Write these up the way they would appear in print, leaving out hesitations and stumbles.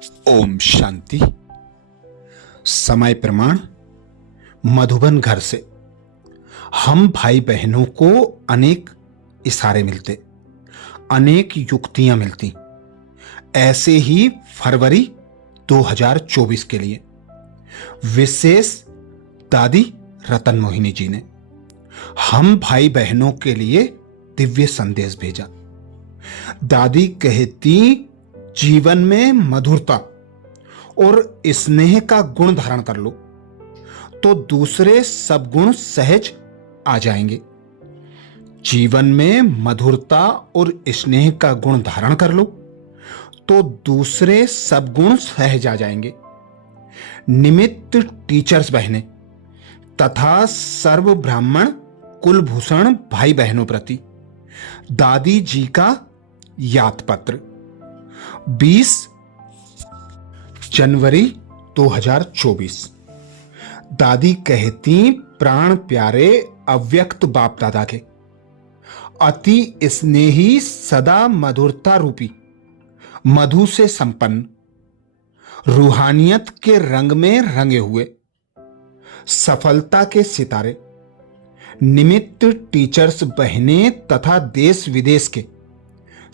ओम शांति। समय प्रमाण। मधुबन घर से हम भाई बहनों को अनेक इशारे मिलते, अनेक युक्तियां मिलती। ऐसे ही फरवरी 2024 के लिए विशेष दादी रतन मोहिनी जी ने हम भाई बहनों के लिए दिव्य संदेश भेजा। दादी कहती, जीवन में मधुरता और स्नेह का गुण धारण कर लो तो दूसरे सब गुण सहज आ जाएंगे। जीवन में मधुरता और स्नेह का गुण धारण कर लो तो दूसरे सब गुण सहज आ जाएंगे। निमित्त टीचर्स बहने तथा सर्व ब्राह्मण कुलभूषण भाई बहनों प्रति दादी जी का याद पत्र। 20 जनवरी 2024। दादी कहती, प्राण प्यारे अव्यक्त बाप दादा के अति स्नेही सदा मधुरता रूपी मधु से संपन्न, रूहानियत के रंग में रंगे हुए सफलता के सितारे, निमित्त टीचर्स बहने तथा देश विदेश के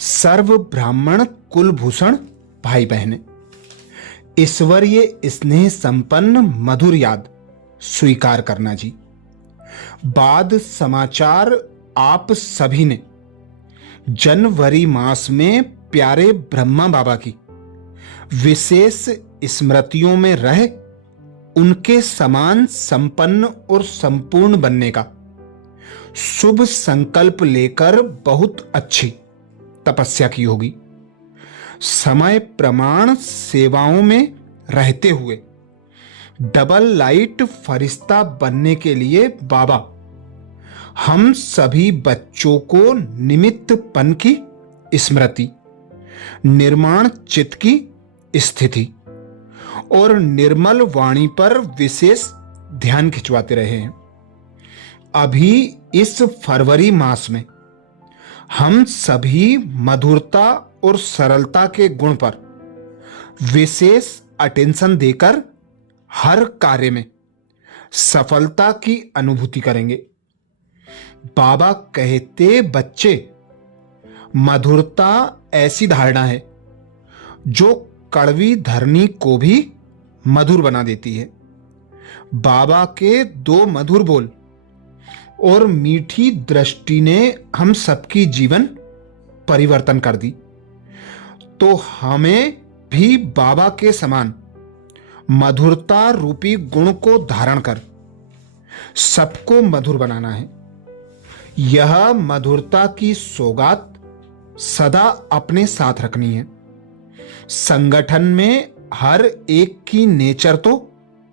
सर्व ब्राह्मण कुलभूषण भाई बहने, ईश्वरीय स्नेह संपन्न मधुर याद स्वीकार करना जी। बाद समाचार आप सभी ने जनवरी मास में प्यारे ब्रह्मा बाबा की विशेष स्मृतियों में रह उनके समान संपन्न और संपूर्ण बनने का शुभ संकल्प लेकर बहुत अच्छी तपस्या की होगी। समय प्रमाण सेवाओं में रहते हुए डबल लाइट फरिश्ता बनने के लिए बाबा हम सभी बच्चों को निमित्तपन की स्मृति, निर्माण चित्त की स्थिति और निर्मल वाणी पर विशेष ध्यान खिंचवाते रहे हैं। अभी इस फरवरी मास में हम सभी मधुरता और सरलता के गुण पर विशेष अटेंशन देकर हर कार्य में सफलता की अनुभूति करेंगे। बाबा कहते, बच्चे, मधुरता ऐसी धारणा है जो कड़वी धरनी को भी मधुर बना देती है। बाबा के दो मधुर बोल और मीठी दृष्टि ने हम सबकी जीवन परिवर्तन कर दी। तो हमें भी बाबा के समान मधुरता रूपी गुण को धारण कर सबको मधुर बनाना है। यह मधुरता की सौगात सदा अपने साथ रखनी है। संगठन में हर एक की नेचर तो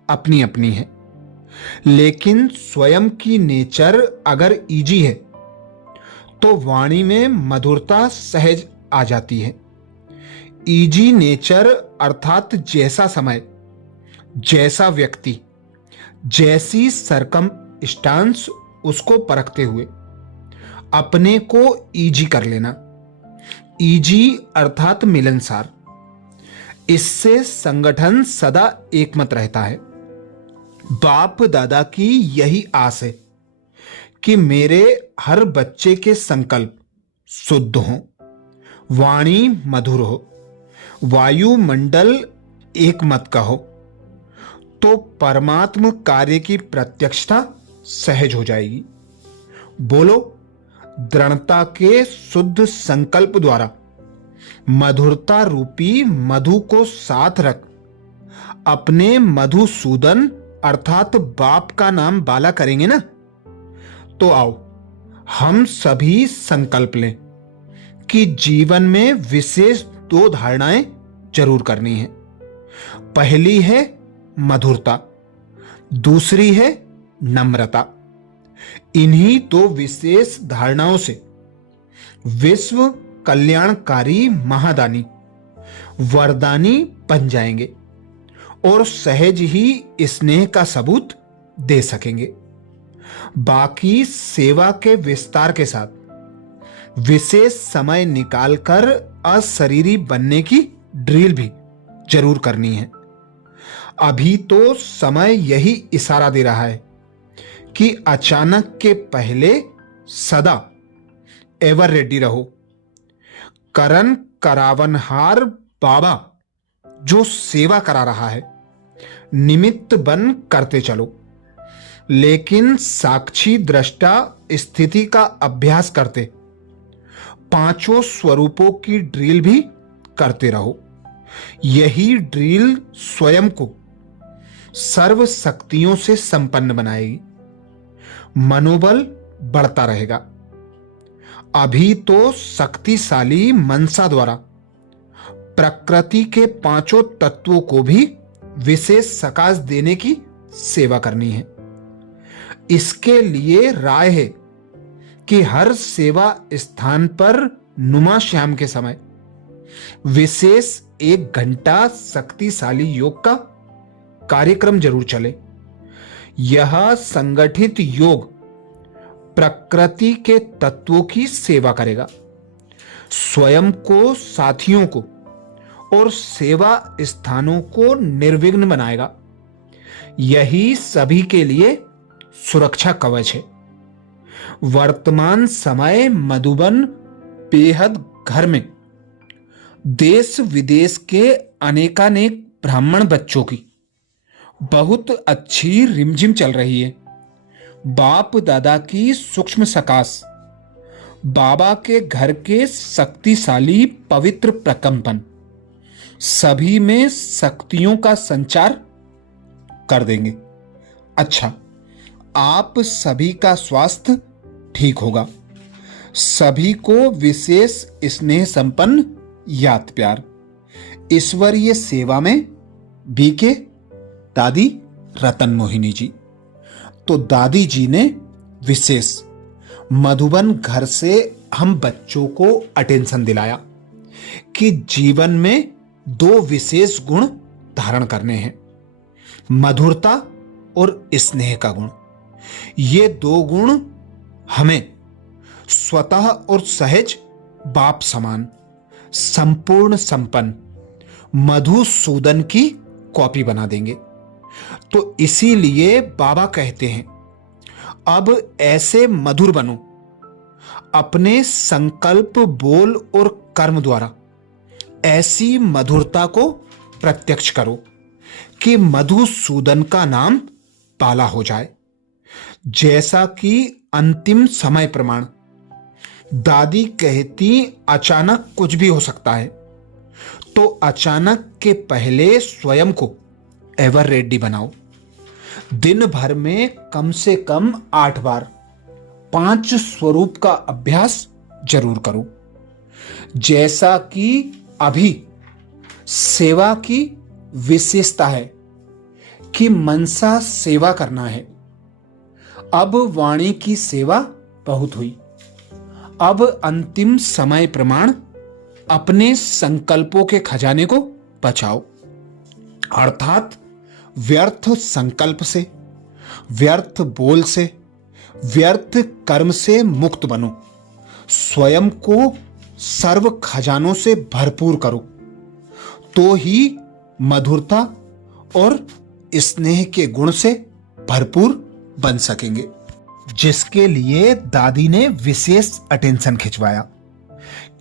अपनी अपनी है, लेकिन स्वयं की नेचर अगर इजी है तो वाणी में मधुरता सहज आ जाती है। इजी नेचर अर्थात जैसा समय, जैसा व्यक्ति, जैसी सरकमस्टांस उसको परखते हुए अपने को इजी कर लेना। इजी अर्थात मिलनसार। इससे संगठन सदा एकमत रहता है। बाप दादा की यही आस है कि मेरे हर बच्चे के संकल्प शुद्ध हों, वाणी मधुर हो, वायुमंडल एकमत का हो, तो परमात्म कार्य की प्रत्यक्षता सहज हो जाएगी। बोलो, दृढ़ता के शुद्ध संकल्प द्वारा मधुरता रूपी मधु को साथ रख अपने मधुसूदन अर्थात बाप का नाम बाला करेंगे ना। तो आओ हम सभी संकल्प लें कि जीवन में विशेष दो धारणाएं जरूर करनी है। पहली है मधुरता, दूसरी है नम्रता। इन्हीं दो विशेष धारणाओं से विश्व कल्याणकारी महादानी वरदानी बन जाएंगे और सहज ही स्नेह का सबूत दे सकेंगे। बाकी सेवा के विस्तार के साथ विशेष समय निकालकर अशरीरी बनने की ड्रिल भी जरूर करनी है। अभी तो समय यही इशारा दे रहा है कि अचानक के पहले सदा एवर रेडी रहो। करण करावनहार बाबा जो सेवा करा रहा है, निमित्त बन करते चलो, लेकिन साक्षी दृष्टा स्थिति का अभ्यास करते पांचों स्वरूपों की ड्रिल भी करते रहो। यही ड्रिल स्वयं को सर्व शक्तियों से संपन्न बनाएगी। मनोबल बढ़ता रहेगा। अभी तो शक्तिशाली मनसा द्वारा प्रकृति के पांचों तत्वों को भी विशेष सकाश देने की सेवा करनी है। इसके लिए राय है कि हर सेवा स्थान पर नुमा श्याम के समय विशेष 1 घंटा शक्तिशाली योग का कार्यक्रम जरूर चले। यह संगठित योग प्रकृति के तत्वों की सेवा करेगा, स्वयं को, साथियों को और सेवा स्थानों को निर्विघ्न बनाएगा। यही सभी के लिए सुरक्षा कवच है। वर्तमान समय मधुबन बेहद घर में देश विदेश के अनेकानेक ब्राह्मण बच्चों की बहुत अच्छी रिमझिम चल रही है। बाप दादा की सूक्ष्म सकाश, बाबा के घर के शक्तिशाली पवित्र प्रकंपन सभी में शक्तियों का संचार कर देंगे। अच्छा, आप सभी का स्वास्थ्य ठीक होगा। सभी को विशेष स्नेह संपन्न याद प्यार। ईश्वरीय सेवा में बीके दादी रतन मोहिनी जी। तो दादी जी ने विशेष मधुबन घर से हम बच्चों को अटेंशन दिलाया कि जीवन में 2 विशेष गुण धारण करने हैं, मधुरता और स्नेह का गुण। ये 2 गुण हमें स्वतः और सहज बाप समान संपूर्ण संपन्न मधुसूदन की कॉपी बना देंगे। तो इसीलिए बाबा कहते हैं, अब ऐसे मधुर बनो, अपने संकल्प, बोल और कर्म द्वारा ऐसी मधुरता को प्रत्यक्ष करो कि मधुसूदन का नाम पाला हो जाए। जैसा कि अंतिम समय प्रमाण दादी कहती, अचानक कुछ भी हो सकता है, तो अचानक के पहले स्वयं को एवर रेडी बनाओ। दिन भर में कम से कम 8 बार 5 स्वरूप का अभ्यास जरूर करो। जैसा कि अभी सेवा की विशेषता है कि मनसा सेवा करना है, अब वाणी की सेवा बहुत हुई। अब अंतिम समय प्रमाण अपने संकल्पों के खजाने को बचाओ, अर्थात व्यर्थ संकल्प से, व्यर्थ बोल से, व्यर्थ कर्म से मुक्त बनो। स्वयं को सर्व खजानों से भरपूर करो, तो ही मधुरता और स्नेह के गुण से भरपूर बन सकेंगे। जिसके लिए दादी ने विशेष अटेंशन खिंचवाया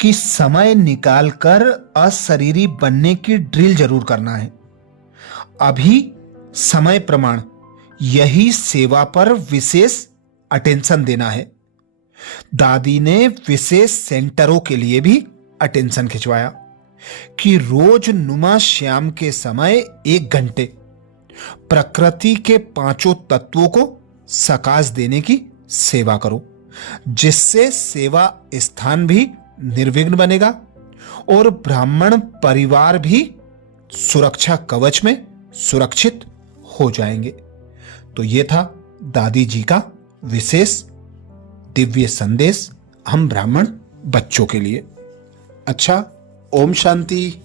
कि समय निकालकर अशरीरी बनने की ड्रिल जरूर करना है। अभी समय प्रमाण यही सेवा पर विशेष अटेंशन देना है। दादी ने विशेष सेंटरों के लिए भी अटेंशन खिंचवाया कि रोज नुमा श्याम के समय 1 घंटे प्रकृति के 5 तत्वों को सकाश देने की सेवा करो, जिससे सेवा स्थान भी निर्विघ्न बनेगा और ब्राह्मण परिवार भी सुरक्षा कवच में सुरक्षित हो जाएंगे। तो ये था दादी जी का विशेष दिव्य संदेश हम ब्राह्मण बच्चों के लिए। अच्छा, ओम शांति।